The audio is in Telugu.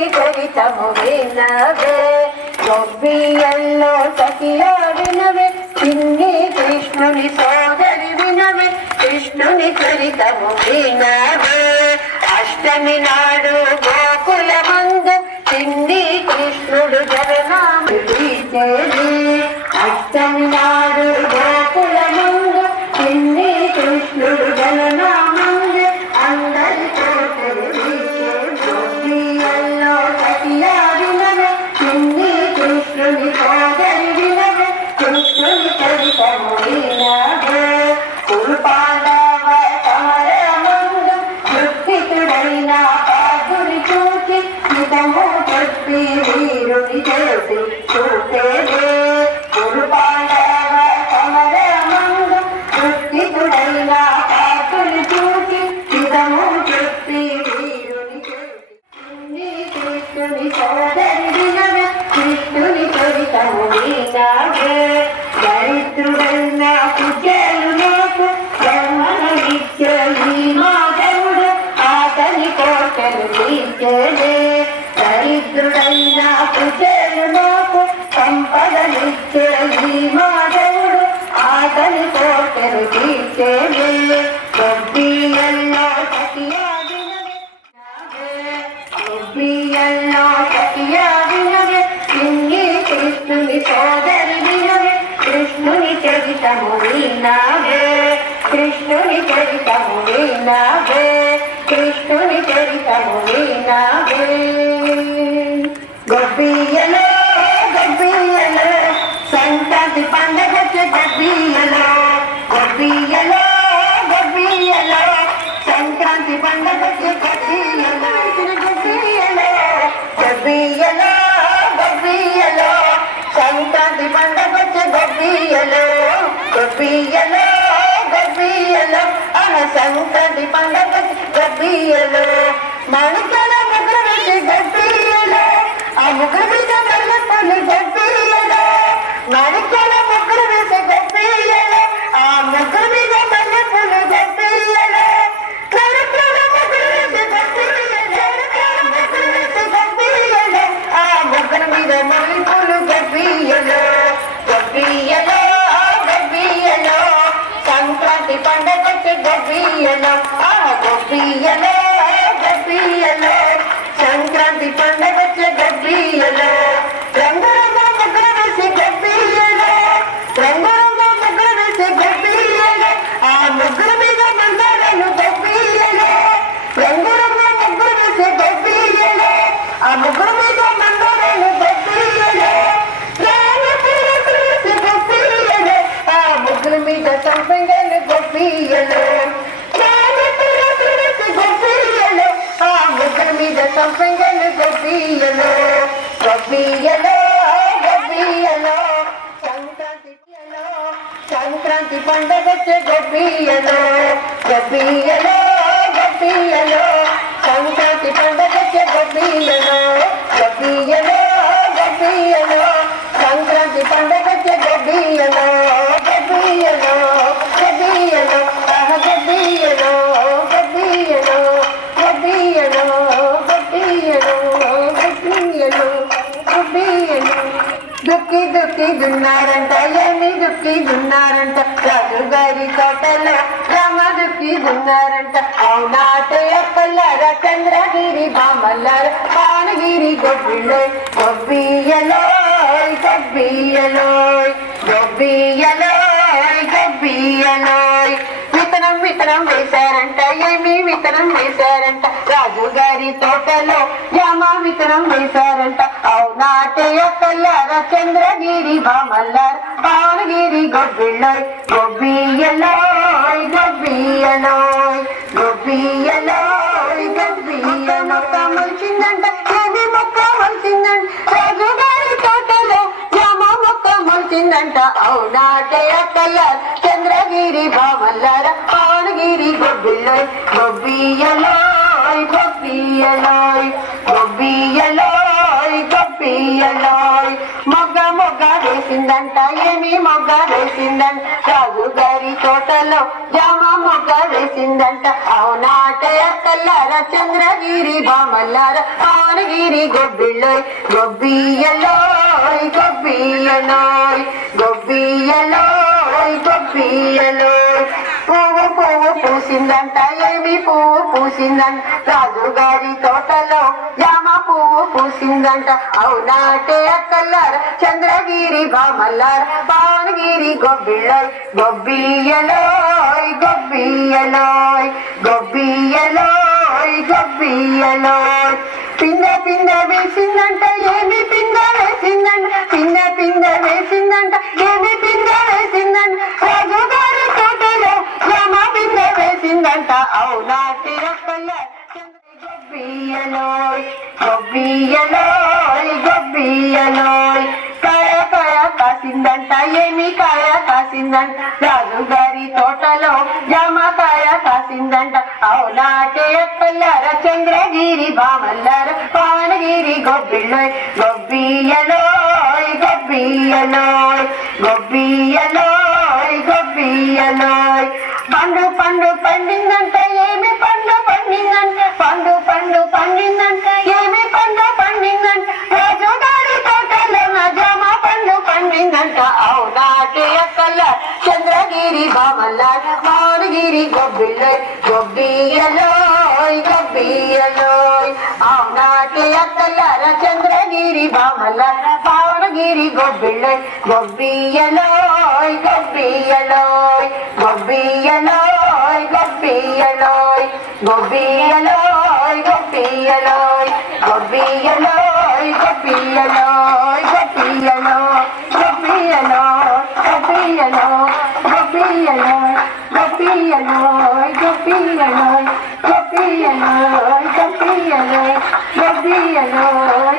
కృష్ణుని చరితము వినవే గొబ్బియల్లో సఖియా వినవే చిన్ని కృష్ణుని సోదరి వినవే కృష్ణుని చరితము వినవే అష్టమి నాడు గోకులమందు చిన్ని కృష్ణుడు జగన్నామ అష్టమి నాడు గోకులమందు చిన్ని కృష్ణుడు జగన్నామందు అందరి గొబ్బియల్లో సఖియా వినవే చిన్ని కృష్ణుని సోదరి వినవే కృష్ణుని చరితము వినవే కురుపాండవ సమరమందు దుఃఖితుడైన పాదుని చూసి హితము చెప్పి వీరుని చేసి చూసేదే కురుపాండవ సమరమందు దుఃఖితుడైన పాదుని చూసి హితము చెప్పి వీరుని చేసి కృష్ణుని సోదరి వినవే కృష్ణుని చరితము వినవే దరిద్రుడైన కుచేలు నాకు జన్మనిచ్చే ఈ మాధవుడు ఆతని కోటలు తీర్చేదే దరిద్రుడైన కుచేలు నాకు సంపదనిచ్చే ఈ మాధవుడు ఆతని కోటలు తీర్చేదే గొబ్బియల్లో సఖియా వినవే గొబ్బియల్లో సఖియా వినవే చిన్ని కృష్ణుని సోదరి వినవే కృష్ణుని చరితము వినవే కృష్ణుని చరితము వినవే కృష్ణుని చరితము వినవే గొబ్బియలో గొబ్బియలో సంక్రాంతి పండగ గొబ్బియలో గొబ్బియలో గొబ్బియలో సంక్రాంతి పండగ గొబ్బియలో గొబ్బియలో గొబ్బియలో గొబ్బియలో సంక్రాంతి పండగ గొబ్బియలో గొబ్బియలో గొబ్బియలో సంక్రాంతి పండగ గొబ్బియలో మణికల ముగ్గురు వేసి గొబ్బియలో ఆ ముగ్గురు మీద మల్లెపూలు గొబ్బియలో మణికల ముగ్గురు వేసి గొబ్బియలో ఆ ముగ్గురు మీద మల్లెపూలు గొబ్బియలో కరుపుల ముగ్గురు వేసి గొబ్బియలో ముగ్గురు వేసి గొబ్బియలో ఆ ముగ్గురు మీద మల్లెపూలు గొబ్బియలో గొబ్బియలో గొబ్బియలో సంక్రాంతి పండగ గొబ్బియలో ఆ గొబ్బియలో గొబ్బియలో సంక్రాంతి పండగ గొబ్బియలో రంగురంగ ముగ్గురు వేసి గొబ్బియలో రంగురంగ ముగ్గురు వేసి గొబ్బియలో ఆ ముగ్గురు మీద మందారాలు గొబ్బియలో రంగురంగ ముగ్గురు వేసి గొబ్బియలో ఆ ముగ్గురు మీద మందారాలు గొబ్బియలో వేసి గొబ్బియలో ఆ ముగ్గురు మీద సంపంగలు గొబ్బియలో గొబ్బియలో ఆ ముగ్గురు మీద సంపంగలు గొబ్బియలో గొబ్బియలో గొబ్బియలో సంక్రాంతి పండగ గొబ్బియలో గొబ్బియలో గొబ్బియలో సంక్రాంతి పండగ గొబ్బియలో గొబ్బియలో గొబ్బియలో సంక్రాంతి పండగ గొబ్బియలో గొబ్బియలో గొబ్బియలో గొబ్బియలో గొబ్బియలో గొబ్బియలో గొబ్బియలో గొబ్బియలో గొబ్బియలో దుక్కి దుక్కి దున్నారంట ఏమి దుక్కి దున్నారంట రాజుగారి తోటలో రామ దుక్కి దున్నారంట అవునాట ఎక్కల్లార చంద్రగిరి బామల్లార పానగిరి గొబ్బిలో గొబ్బియలో గొబ్బియలో గొబ్బియలో గొబ్బియలో విత్తనం విత్తనం వేశారంట ఏమి విత్తనం వేశారంట రాజుగారి తోటలో జామ విత్తనం వేశారంట అవునాట ఎక్కల్లార చంద్రగిరి బామల్లార పానగిరి గొబ్బిలో గొబ్బియలో గొబ్బియలో గొబ్బియలో గొబ్బియలో మొలిచిందంట ఏమి మొక్క మొలిచిందంట రాజుగారి తోటలో జామ మొక్క మొలిచిందంట అవునాట ఎక్కల్లార చంద్రగిరి బామల్లార పానగిరి గొబ్బిలో గొబ్బియలో గొబ్బియలో గొబ్బియలో గొబ్బియలో మొగ్గ మొగ్గ వేసిందంట ఏమి మొగ్గ వేసిందంట రాజుగారి తోటలో జామ మొగ్గ వేసిందంట అవునాట ఎక్కల అక్కలార చంద్రగిరి బామల్లార పవనగిరి గొబ్బిళ్ళోయ్ గొబ్బియ్యలోయ్ గొబ్బియ్యలోయ్ గొబ్బియ్యలోయ్ గొబ్బియ్యలోయ్ పువ్వు పువ్వు పూసిందంట ఏమి పువ్వు పూసిందంట రాజుగారి తోటలో జామ పువ్వు పూసిందంట అవునాటే అక్కలార చంద్రగిరి బామల్లార పవనగిరి గొబ్బిళ్ళోయ్ గొబ్బియ్యలోయ్ గొబ్బియ్యలోయ్ గొబ్బియ్యలోయ్ గొబ్బియ్యలోయ్ పింద పింద వేసిందంట ఏమి పింద వేసిందంట పింద పింద వేసిందంట ఏమి పింద వేసిందంట రాజుగారి తోటలో రామ పింద వేసిందంట అవునాటి అక్కలార గొబ్బియ్యలోయ్ గొబ్బియ్యలోయ్ గొబ్బియ్యలోయ్ కాయ కాయ కాసిందంట ఏమి కాయ కాసిందంట రాజుగారి తోటలో జామకాయ కాసిందంట అవునాటే అక్కలార చంద్రగిరి బామల్లార పవనగిరి గొబ్బిళ్ళోయ్ గొబ్బియ్యలోయ్ గొబ్బియ్యలోయ్ గొబ్బియ్యలోయ్ గొబ్బియ్యలోయ్ పండు పండు పండిందంట ఏమి పండు పండిందంట పండు పండు పండిందంట ఏమి పండు పండిందంట రాజుగారి తోటలో నా జామ పండు పండిందంట అవునాటి అక్కలార చంద్రగిరి బామల్లార పవనగిరి గొబ్బిళ్ళోయ్ గొబ్బియ్యలోయ్ గొబ్బియ్యలోయ్ అవునాటి అక్కలార చంద్రగిరి బామల్లార పవనగిరి గొబ్బిళ్ళోయ్ గొబ్బియ్యలోయ్ గొబ్బియ్యలోయ్ గొబ్బియ్యలోయ్ గొబ్బియ్యలోయ్ గొబ్బియ్యలోయ్ గొబ్బియ్యలోయ్ గొబ్బియ్యలోయ్ గొబ్బియ్యలోయ్ గొబ్బియ్యలోయ్ గొబ్బియ్యలోయ్ గొబ్బియ్యలోయ్ గొబ్బియ్యలోయ్ గొబ్బియ్యలోయ్ గొబ్బియ్యలోయ్ గొబ్బియ్యలోయ్ గొబ్బియ్యలోయ్ గొబ్బియ్యలోయ్